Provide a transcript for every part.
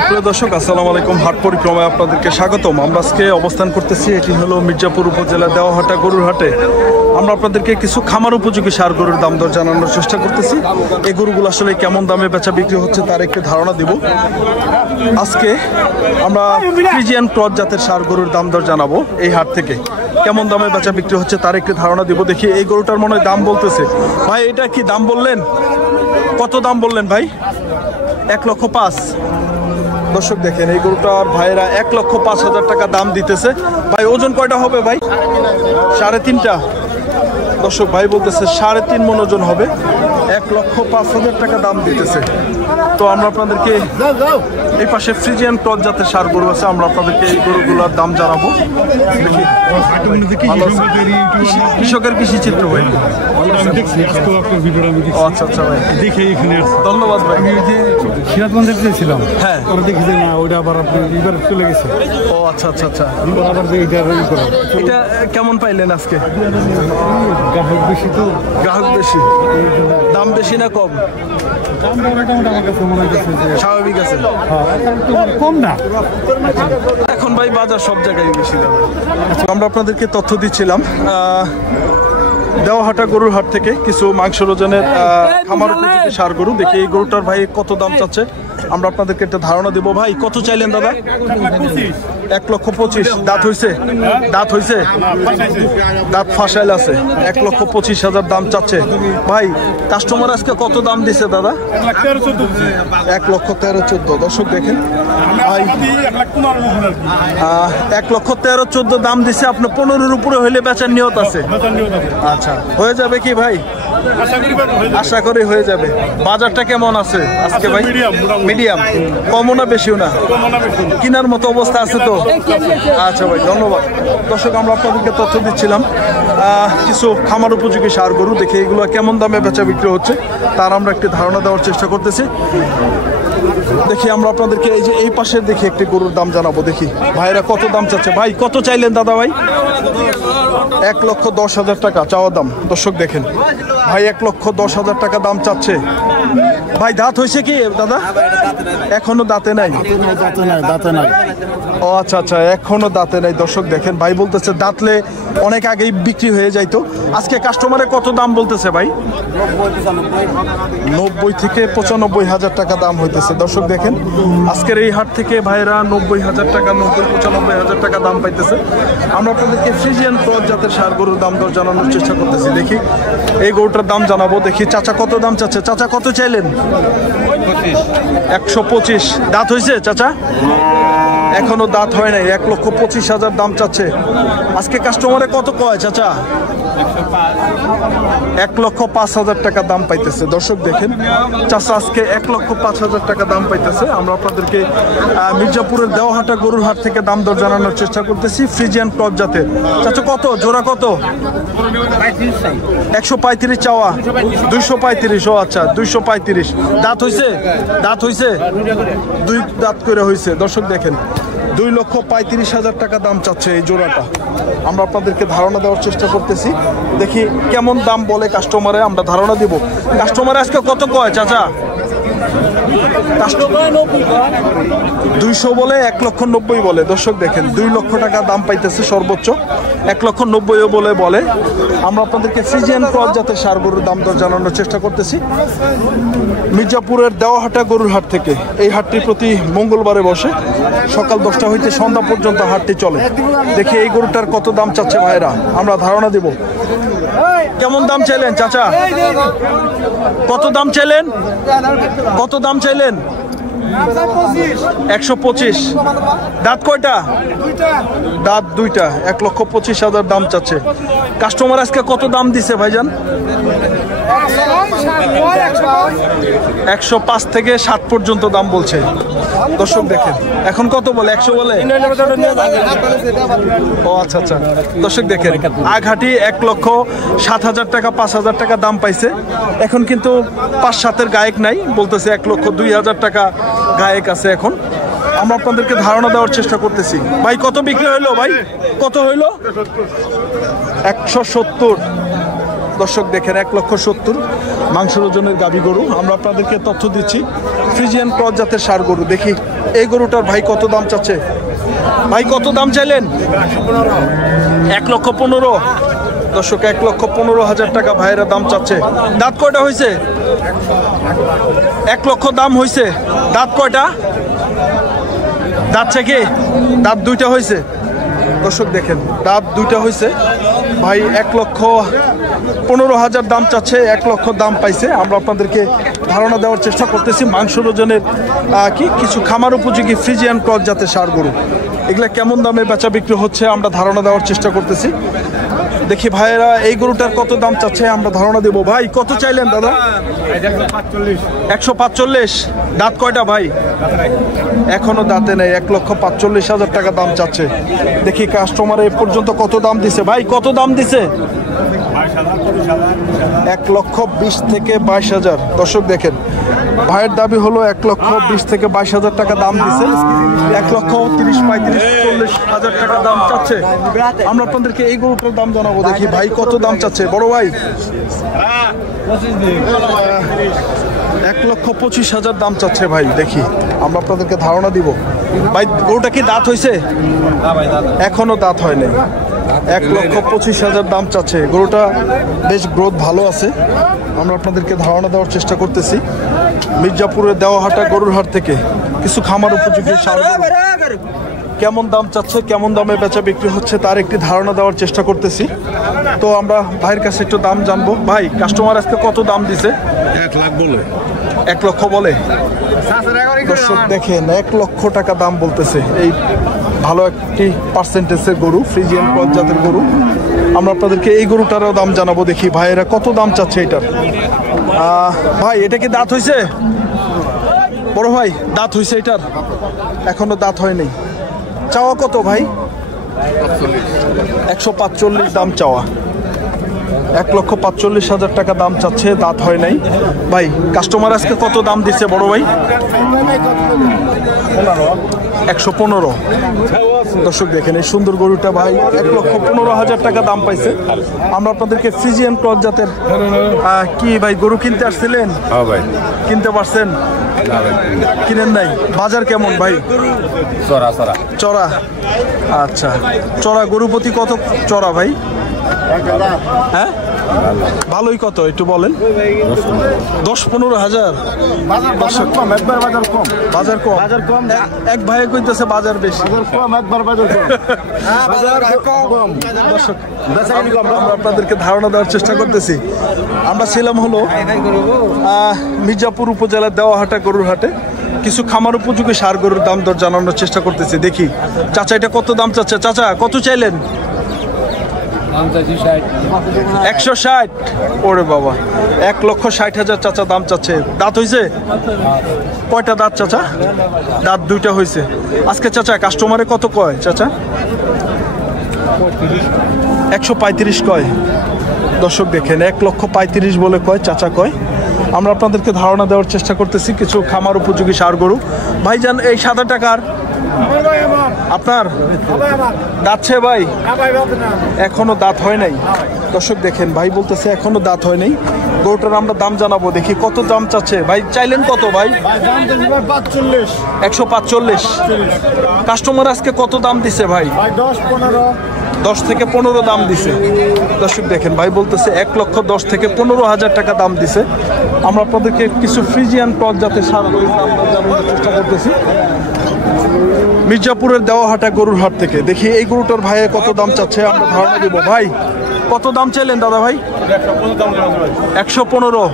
সুপ্রিয় দর্শক, আসসালামু আলাইকুম। হাট পরিক্রমায় আপনাদেরকে স্বাগতম। আমরা আজকে অবস্থান করতেছি, এটি হলো মির্জাপুর উপজেলা দেওয়াহাটা গরুর হাটে। আমরা আপনাদেরকে কিছু খামার উপযোগী সার গরুর দাম দর জানানোর চেষ্টা করতেছি। এই গরুগুলো আসলে কেমন দামে বেচা বিক্রি হচ্ছে তার একটি ধারণা দিব। আজকে আমরা ফ্রিজিয়ান ক্রস জাতের সার গরুর দাম দর জানাবো। এই হাট থেকে কেমন দামে বেচা বিক্রি হচ্ছে তার একটি ধারণা দিব। দেখি এই গরুটার মনে হয় দাম বলতেছে। ভাই এটা কি দাম বললেন? কত দাম বললেন ভাই? 1,05,000। দর্শক দেখেন এই গরুটার ভাইয়েরা 1,05,000 টাকা দাম দিতেছে। ভাই ওজন কয়টা হবে ভাই? 3.5। দর্শক ভাই বলতেছে 3.5 মণ ওজন হবে, 1,05,000 টাকা দাম দিতেছে। তো আমরা আপনাদেরকে এই পাশে ফ্রিজিয়ান ক্রস জাতের সার গরু আছে, আমরা আপনাদেরকে এই গরুগুলোর দাম জানাবো। দেখি কৃষকের কৃষি চিত্র ভাই। আচ্ছা আচ্ছা ভাই, দেখে এখানে ধন্যবাদ ভাই। আমি ওই যে সিরাজগঞ্জে গিয়েছিলাম, হ্যাঁ ওরা দেখি যে না ওইটা আবার আপনি এবার চলে গেছে। ও আচ্ছা আচ্ছা আচ্ছা, আবার যে এইটা এটা কেমন পাইলেন আজকে? গ্রাহক বেশি তো, গ্রাহক বেশি, দাম বেশি না কম? দাম মোটামুটি আমার কাছে মনে হচ্ছে যে স্বাভাবিক আছে, কম না। এখন ভাই বাজার সব জায়গায় বেশি দাম। আমরা আপনাদেরকে তথ্য দিচ্ছিলাম দেওয়াহাটা গরুর হাট থেকে কিছু মাংস ওজনের খামার উপযোগী সার গরু। দেখি এই গরুটার ভাই কত দাম চাচ্ছে, আমরা আপনাদেরকে একটা ধারণা দেবো। ভাই কত চাইলেন দাদা? 1,25,000। দাঁত হইছে? দাঁত হইছে? দাঁত ফাঁসাইল আছে। 1,25,000 দাম চাচ্ছে ভাই। কাস্টমার আজকে কত দাম দিছে দাদা? 1,13,14,000। দর্শক দেখেন ভাই 1,13,14,000 দাম দিছে। আপনার 15-এর উপরে হইলে বেচার নিয়ত আছে? আচ্ছা, হয়ে যাবে কি ভাই? আশা করি হয়ে যাবে। বাজারটা কেমন আছে আজকে ভাই? মিডিয়াম, কমও না বেশিও না, কেনার মতো অবস্থা আছে তো? আচ্ছা ভাই, ধন্যবাদ। দর্শক আমরা আপনাদেরকে তথ্য দিচ্ছিলাম কিছু খামার উপযোগী সার গরু। দেখে এগুলো কেমন দামে বেচা বিক্রি হচ্ছে তার আমরা একটি ধারণা দেওয়ার চেষ্টা করতেছি। দেখি আমরা আপনাদেরকে এই যে এই পাশের দেখি একটি গরুর দাম জানাবো। দেখি ভাইরা কত দাম চাচ্ছে। ভাই কত চাইলেন দাদা? ভাই 1,10,000 টাকা চাওয়া দাম। দর্শক দেখেন ভাই 1,10,000 টাকা দাম চাচ্ছে। ভাই দাঁত হয়েছে কি দাদা? এখনো দাঁতে নাই? দাঁতে নাই। ও আচ্ছা আচ্ছা, এখনো দাঁতে নাই। দর্শক দেখেন ভাই বলতেছে দাঁতলে অনেক আগেই বিক্রি হয়ে যাইতো। আজকে কাস্টমারে কত দাম বলতেছে ভাই? 90 থেকে 95,000 টাকা দাম হইতেছে। দর্শক দেখেন আজকের এই হাট থেকে ভাইরা 90,000 টাকা, 90-95,000 টাকা দাম পাইতেছে। আমরা আপনাদেরকে ফ্রিজিয়ান ক্রস জাতের সার গরুর দাম দর জানানোর চেষ্টা করতেছি। দেখি এই গরুটার দাম জানাবো। দেখি চাচা কত দাম চাচ্ছে। চাচা কত চাইলেন? 125। দাঁত হয়েছে চাচা? এখনো দাঁত হয় নাই। 1,25,000 দাম চাচ্ছে। আজকে কাস্টমারে কত কয় চাচা? 1,05,000 টাকা দাম পাইতেছে। দর্শক দেখেন চাচা আজকে 1,05,000 টাকা দাম পাইতেছে। আমরা আপনাদেরকে মির্জাপুরের দেওয়াহাটা গরুর হাট থেকে দাম দর জানানোর চেষ্টা করতেছি ফ্রিজিয়ান ক্রস জাতের। চাচা কত জোড়া? কত? 135 চাওয়া, 235। ও আচ্ছা, 235। দাঁত হইছে? দাঁত হইছে? 2 দাঁত করে হইছে। দর্শক দেখেন 2,35,000 টাকা দাম চাচ্ছে এই জোড়াটা। আমরা আপনাদেরকে ধারণা দেওয়ার চেষ্টা করতেছি। দেখি কেমন দাম বলে কাস্টমারে, আমরা ধারণা দিব। কাস্টমারে আজকে কত কয় চাচা? 200 বলে, 1,90,000 বলে। দর্শক দেখেন 2 লক্ষ টাকা দাম পাইতেছে সর্বোচ্চ, 1,90,000 বলে। আমরা আপনাদেরকে ফ্রিজিয়ান ক্রস জাতের সার গরুর দাম দর জানানোর চেষ্টা করতেছি মির্জাপুরের দেওয়াহাটা গরুর হাট থেকে। এই হাটটি প্রতি মঙ্গলবারে বসে, সকাল 10টা হইতে সন্ধ্যা পর্যন্ত হাটটি চলে। দেখি এই গরুটার কত দাম চাচ্ছে ভাইরা, আমরা ধারণা দিব। কেমন দাম চাইলেন চাচা? কত দাম চাইলেন? কত দাম চাইলেন? 125। দাঁত কয়টা? দাঁত 2টা। 1,25,000 দাম চাচ্ছে। কাস্টমার আজকে কত দাম দিছে ভাইজান? 105 থেকে 7 পর্যন্ত দাম বলছে। দর্শক দেখেন এখন কত বলে? 100 বলে। ও আচ্ছা আচ্ছা, দর্শক দেখেন আগহাটি 1,07,000 টাকা, 5,000 টাকা দাম পাইছে। এখন কিন্তু 5-7-এর গায়ক নাই, বলতেছে 1,02,000 টাকা গায়ক আছে এখন। আমরা আপনাদেরকে ধারণা দেওয়ার চেষ্টা করতেছি। ভাই কত বিক্রি হইলো? ভাই কত হইলো? 170। দর্শক দেখেন 1,70,000 মাংসের ওজনের গাভী গরু। আমরা আপনাদেরকে তথ্য দিচ্ছি ফ্রিজিয়ান ক্রস জাতের ষাঁড় গরু। দেখি এই গরুটার ভাই কত দাম চাচ্ছে? ভাই কত দাম চাইলেন? 1,15,000। দর্শক 1,15,000 টাকা ভাইয়েরা দাম চাচ্ছে। দাঁত কয়টা হয়েছে? 1 লক্ষ দাম হয়েছে। দাঁত কয়টা? দাঁত থেকে দাঁত দুইটা হয়েছে। দর্শক দেখেন দাঁত দুইটা হয়েছে। ভাই 1,15,000 দাম চাচ্ছে, 1 লক্ষ দাম পাইছে। আমরা আপনাদেরকে ধারণা দেওয়ার চেষ্টা করতেছি মাংসর ওজনের কিছু খামার উপযোগী ফ্রিজিয়ান ক্রস জাতের ষাঁড় গরু। এগুলা কেমন দামে বেচা বিক্রি হচ্ছে আমরা ধারণা দেওয়ার চেষ্টা করতেছি। দেখি ভাইয়েরা এই গরুটার কত দাম চাচ্ছে আমরা ধারণা দেবো। ভাই কত চাইলেন দাদা? 145। দাঁত কয়টা ভাই? এখনো দাঁতে নেই। 1,45,000 টাকা দাম চাচ্ছে। দেখি কাস্টমার এ পর্যন্ত কত দাম দিছে। ভাই কত দাম দিছে? 1,20,000 থেকে 22,000। দর্শক দেখেন ভাইয়ের দাবি হলো 1,20,000 থেকে 22,000 টাকা দাম দিছে। 1,30,000, 35,000, 40,000 টাকা দাম চাচ্ছে। আমরা আপনাদেরকে এই গরুটার দাম জানাবো। দেখি ভাই কত দাম চাচ্ছে বড় ভাই? 1,25,000 দাম চাচ্ছে ভাই। দেখি আমরা আপনাদেরকে ধারণা দিব। ভাই গরুটা কি দাঁত হয়েছে? এখনো দাঁত হয়নি। 1,25,000 দাম চাচ্ছে। গরুটা বেশ গ্রোথ ভালো আছে। আমরা আপনাদেরকে ধারণা দেওয়ার চেষ্টা করতেছি মির্জাপুরের দেওয়াহাটা গরুর হাট থেকে কিছু খামার উপযোগী ষাঁড় গরু। কেমন দাম চাচ্ছে, কেমন দামে বেচা বিক্রি হচ্ছে তার একটি ধারণা দেওয়ার চেষ্টা করতেছি। তো আমরা ভাইয়ের কাছে একটু দাম জানবো। ভাই কাস্টমার আজকে কত দাম দিছে? 1 লাখ বলে। 1 লক্ষ বলে। দর্শক দেখেন 1 লক্ষ টাকা দাম বলতেছে। এই ভালো একটি পার্সেন্টেজের গরু, ফ্রিজিয়ান ক্রস জাতের গরু। আমরা আপনাদেরকে এই গরুটারও দাম জানাবো। দেখি ভাইয়েরা কত দাম চাচ্ছে এটার। ভাই এটা কি দাঁত হয়েছে? বড় ভাই দাঁত হয়েছে এটার? এখনো দাঁত হয়নি। চাওয়া কত ভাই? 145 দাম চাওয়া। 1,45,000 টাকা দাম চাচ্ছে। দাঁত হয় নাই। ভাই কাস্টমার আজকে কত দাম দিচ্ছে বড় ভাই? 115। দর্শক দেখেন এই সুন্দর গরুটা ভাই 1,15,000 টাকা দাম পাইছে। আমরা আপনাদেরকে ফ্রিজিয়ান ক্রস জাতের কি ভাই গরু কিনতে আসছিলেন? হ্যাঁ ভাই। কিনতে পারছেন? কিনেন নাই। বাজার কেমন ভাই? চড়া। আচ্ছা চড়া। গরু প্রতি কত চড়া ভাই? হ্যাঁ ভালোই। কত একটু বলেন? 10-15,000। বাজার কম। এক ভাই কইতেছে বাজার বেশি। দর্শক আমরা আপনাদেরকে ধারণা দেওয়ার চেষ্টা করতেছি। আমরা ছিলাম হলো মির্জাপুর উপজেলার দেওয়াহাটা গরুর হাটে। কিছু খামার উপযোগী ষাঁড় গরুর দাম দর জানানোর চেষ্টা করতেছি। দেখি চাচা এটা কত দাম চাচ্ছে? চাচা কত চাইলেন? 160। ওরে বাবা 1,60,000 চাচা দাম চাচ্ছে। দাঁত হয়েছে কয়টা? দাঁত চাচা? দাঁত দুইটা হয়েছে। আজকে চাচা কাস্টমারে কত কয় চাচা? 135 কয়। দর্শক দেখেন 1,35,000 বলে কয় চাচা কয়। আমরা আপনাদেরকে ধারণা দেওয়ার চেষ্টা করতেছি কিছু খামার উপযোগী ষাঁড় গরু। ভাইজান এই 7 টাকার আপনার দাঁতছে ভাই? এখনো দাঁত হয় নাই। দর্শক দেখেন ভাই বলতেছে এখনো দাঁত হয় নাই। গরুটার আমরা দাম জানাবো। দেখি কত দাম চাচ্ছে ভাই? চাইলেন কত ভাই? 145। কাস্টমার আজকে কত দাম দিছে ভাই? 10 থেকে 15 দাম দিছে। দর্শক দেখেন ভাই বলতেছে 1,10,000 থেকে 15,000 টাকা দাম দিছে। আমরা আপনাদেরকে কিছু ফ্রিজিয়ান ক্রস জাতের ষাঁড় গরুর দাম জানানোর চেষ্টা করতেছি মির্জাপুরের দেওয়াহাটা গরুর হাট থেকে। দেখি এই গরুটার ভাইয়ে কত দাম চাচ্ছে আমরা ধারণা দেবো। ভাই কত দাম চাইলেন দাদা ভাই? 115।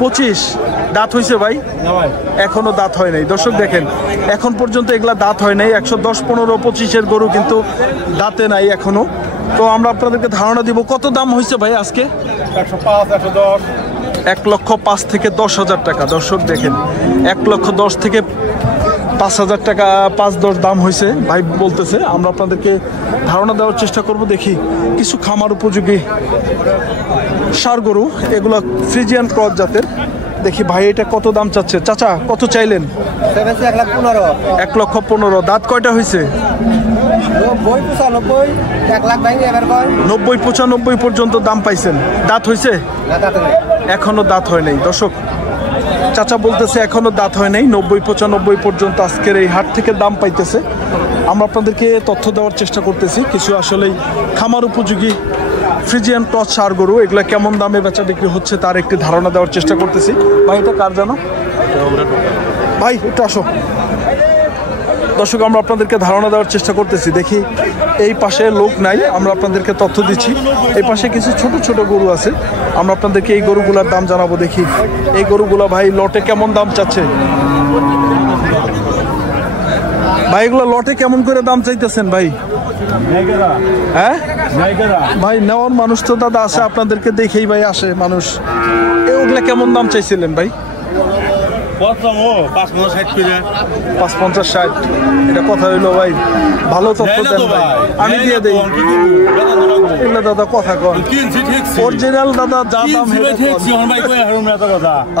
25। দাঁত হয়েছে ভাই? এখনো দাঁত হয় নাই। দর্শক দেখেন এখন পর্যন্ত এগুলা দাঁত হয় নাই। 110, 15, 25-এর গরু কিন্তু দাঁতে নাই এখনো। তো আমরা আপনাদেরকে ধারণা দিব কত দাম হয়েছে ভাই আজকে? 1,05,000 থেকে 10,000 টাকা। দর্শক দেখেন 1,10,000 থেকে 5,000 টাকা 5-10 দাম হয়েছে ভাই বলতেছে। আমরা আপনাদেরকে ধারণা দেওয়ার চেষ্টা করব। দেখি কিছু খামার উপযোগী ষাঁড় গরু, এগুলো ফ্রিজিয়ান ক্রস জাতের। দেখি ভাই এটা কত দাম চাচ্ছে? চাচা কত চাইলেন? 1,15,000। দাঁত কয়টা হয়েছে? 90-95 পর্যন্ত দাম পাইছেন। দাঁত হয়েছে? এখনো দাঁত হয় নাই। দর্শক চাচা বলতেছে এখনো দাঁত হয় নাই, 90-95 পর্যন্ত আজকের এই হাট থেকে দাম পাইতেছে। আমরা আপনাদেরকে তথ্য দেওয়ার চেষ্টা করতেছি কিছু আসলেই খামার উপযোগী ফ্রিজিয়ান টস সার গরু, এগুলা কেমন দামে বেচা বিক্রি হচ্ছে তার একটি ধারণা দেওয়ার চেষ্টা করতেছি। ভাই এটা কার জানো? ভাই একটু আসো। দর্শক আমরা আপনাদেরকে ধারণা দেওয়ার চেষ্টা করতেছি, দেখি এই পাশে লোক নাই, আমরা আপনাদেরকে তথ্য দিচ্ছি। এই পাশে কিছু ছোট ছোট গরু আছে, আমরা আপনাদেরকে এই গরুগুলার দাম জানাবো। দেখি এই গরুগুলা ভাই লটে কেমন দাম চাচ্ছে? ভাই এগুলো লটে কেমন করে দাম চাইতেছেন ভাই? হ্যাঁ ভাই নেওয়ার মানুষ তো দাদা আছে, আপনাদেরকে দেখেই ভাই আসে মানুষ। ওগুলা কেমন দাম চাইছিলেন ভাই? ৫-৫-৬০। এটা কথা হইলো ভাই, ভালো তথ্য দেন ভাই, আমি দিয়ে দেই। এগুলা দাদা কথা কন, অরিজিনাল দাদা যা দাম।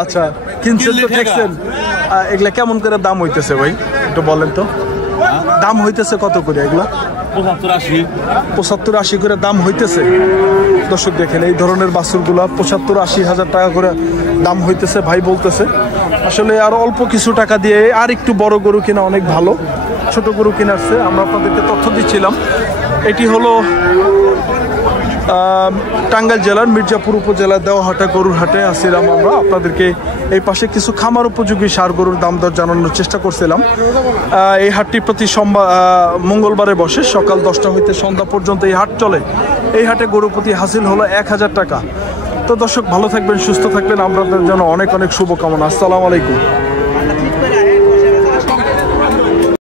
আচ্ছা কিনছেন তো ঠেকছেন। এগুলা কেমন করে দাম হইতেছে ভাই একটু বলেন তো? দাম হইতেছে কত করে এগুলা? ৭৫-৮০ করে দাম হইতেছে। দর্শক দেখেন এই ধরনের বাছুরগুলা ৭৫-৮০ হাজার টাকা করে দাম হইতেছে। ভাই বলতেছে আসলে আর অল্প কিছু টাকা দিয়ে আর একটু বড় গরু কিনা অনেক ভালো, ছোট গরু কিনারছে। আমরা আপনাদেরকে তথ্য দিচ্ছিলাম। এটি হলো টাঙ্গাইল জেলার মির্জাপুর উপজেলার দেওয়াহাটা গরুর হাটে আসছিলাম আমরা। আপনাদেরকে এই পাশে কিছু খামার উপযোগী সার গরুর দাম দর জানানোর চেষ্টা করছিলাম। এই হাটটি প্রতি মঙ্গলবারে বসে, সকাল 10টা হইতে সন্ধ্যা পর্যন্ত এই হাট চলে। এই হাটে গরু প্রতি হাসিল হলো 1000 টাকা। তো দর্শক ভালো থাকবেন, সুস্থ থাকবেন, আপনাদের জন্য অনেক অনেক শুভকামনা। আসসালামু আলাইকুম।